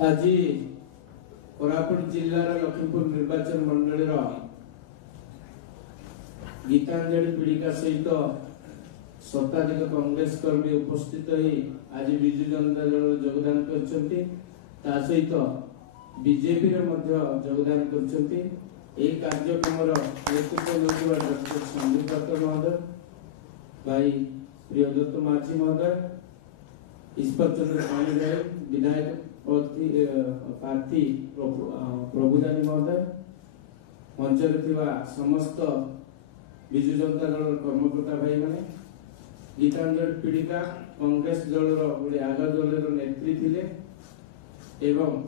आज कोरापुट जिल्लार लखीमपुर निर्वाचन मंडल गीतांजलि पीड़िका सहित शताधिक कांग्रेस कर्मी उपस्थित होई आज विजु जनता दल योगदान करछंती ता सहित बीजेपी रे मध्य योगदान करछंती। ए कार्यक्रम नेतृत्व नौकरी डॉक्टर संदीप पात्र महोदय, भाई प्रियदत्त माझी महोदय, ईश्वर चंद्र पाणीग्राही विधायक प्रार्थी प्रभुदानी महोदय, मंचर समस्त विजु जनता दल कर्मकर्ता भाई माने, गीतांजलि पीड़िका कांग्रेस दल गोटे आग दल नेत्री थिले एवं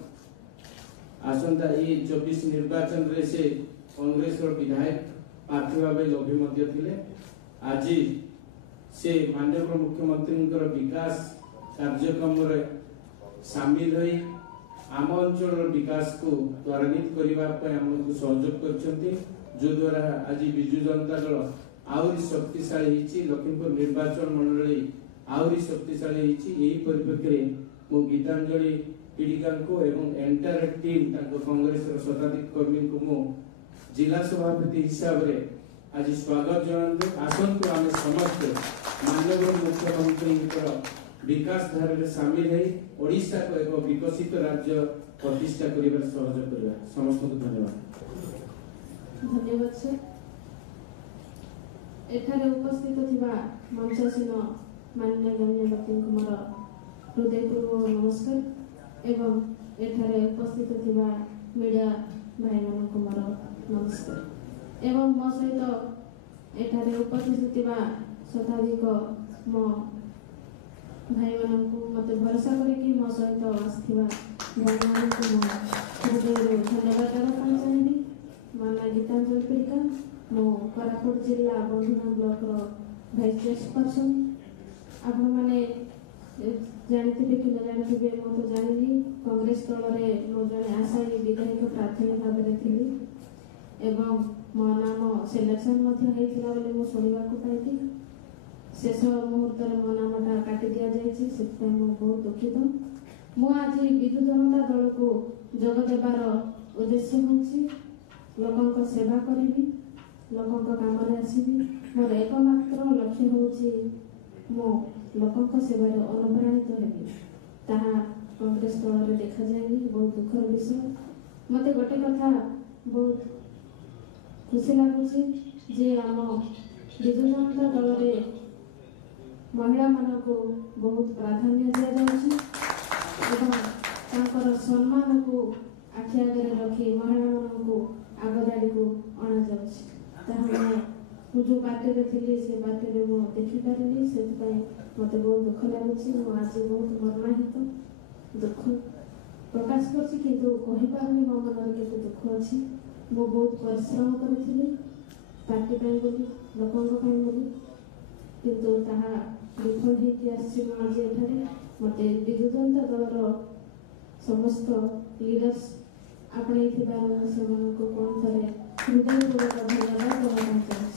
आसंता 24 निर्वाचन रे से कांग्रेस विधायक प्रार्थी भाव लभी मध्य थिले। आज से माननीय मुख्यमंत्री विकास कार्यक्रम रे शामिल होई आम अंचल विकास को त्वरान्वित करने आमको सहयोग करछंती, जो द्वारा आज विजु जनता दल आउरी शक्तिशाली होईची, लखीमपुर निर्वाचन मंडली आउरी शक्तिशाली होईची। यही परिप्रेक्षी मु गीतांजलि पीड़िका को एवं एंटायर टीम ताको कांग्रेस शताधिक कर्मी को मु जिला सभापति हिसाब रे आज स्वागत जनाते। आसंतु आम समस्त माननीय मुख्यमंत्री विकास धारा में शामिल है ओडिशा को एक विकसित राज्य प्रतिष्ठा करिबार सहयोग करबा। समस्त को धन्यवाद। धन्यवाद सर। एठारे उपस्थित थिबा मंचासीन माननीय गण्य व्यक्ति को मोर हृदयपूर्वक नमस्कार एवं एठारे उपस्थित थिबा मीडिया भाई मान को मोर नमस्कार एवं मो सहित एठारे उपस्थित थिबा शताधिक मो भाई मान को मत भरोसा करके मो सहित आसथिबा भाई मान को हृदय धन्यवाद देना चाहिए। माना गीतांजलि पीड़िका मो कोरापुट जिला बंधुना ब्लॉक रो वाइस चेयरपर्सन। आपण माने जानथिबे कि न जानथिबे मो तो जानिली कांग्रेस दल रे मो जने आशायी विधायक प्रार्थी भाव रे थिली एवं मो नाम सिलेक्शन मध्ये हेतिला बोले मो सुनिबा को पाइती। शेष मुहूर्त मो नामटा काटी दिया जायछि, सेते मो बहुत दुखित। मो आज विजु जनता दल को जोग देबार उद्देश्य होछि लोकंक सेवा करिबी, लोकंक काम रे आसीबी। मोर एकमात्र लक्ष्य होछि मो लोकंक सेवा रे अनुप्राणित हेबी। ताहा कांग्रेस दल रे देखा जायनी बहुत दुखर विषय। मते गोटे कथा बहुत खुशी लागुछि जे आम विजु जनता दल रे महिला मानक बहुत प्राधान्य दिया जाउछि एवं तांकर सम्मान को आखि आगे रखी महिला मानक को आगदाड़ी को अणा जाउछि। ताहा मु जो पार्टी रे थिली से पार्टी रे मो देखि पारिली, सेति पय मते बहुत दुख लागुछि। मो आज बहुत मर्माहित दुख प्रकाश करछि, किंतु कहि पारनी मो मन रे केते दुख अछि। मो बहुत परिश्रम करथिली पार्टी पय बोली लोकंक पय बोली, किंतु ताहा विफल हेकि आछि। मो आज एठारे मते विजु जनता दलर समस्त लीडर्स आपणे थिबार सेमानक कोन थरे हृदयपूर्वक धन्यवाद देना चाहूँ।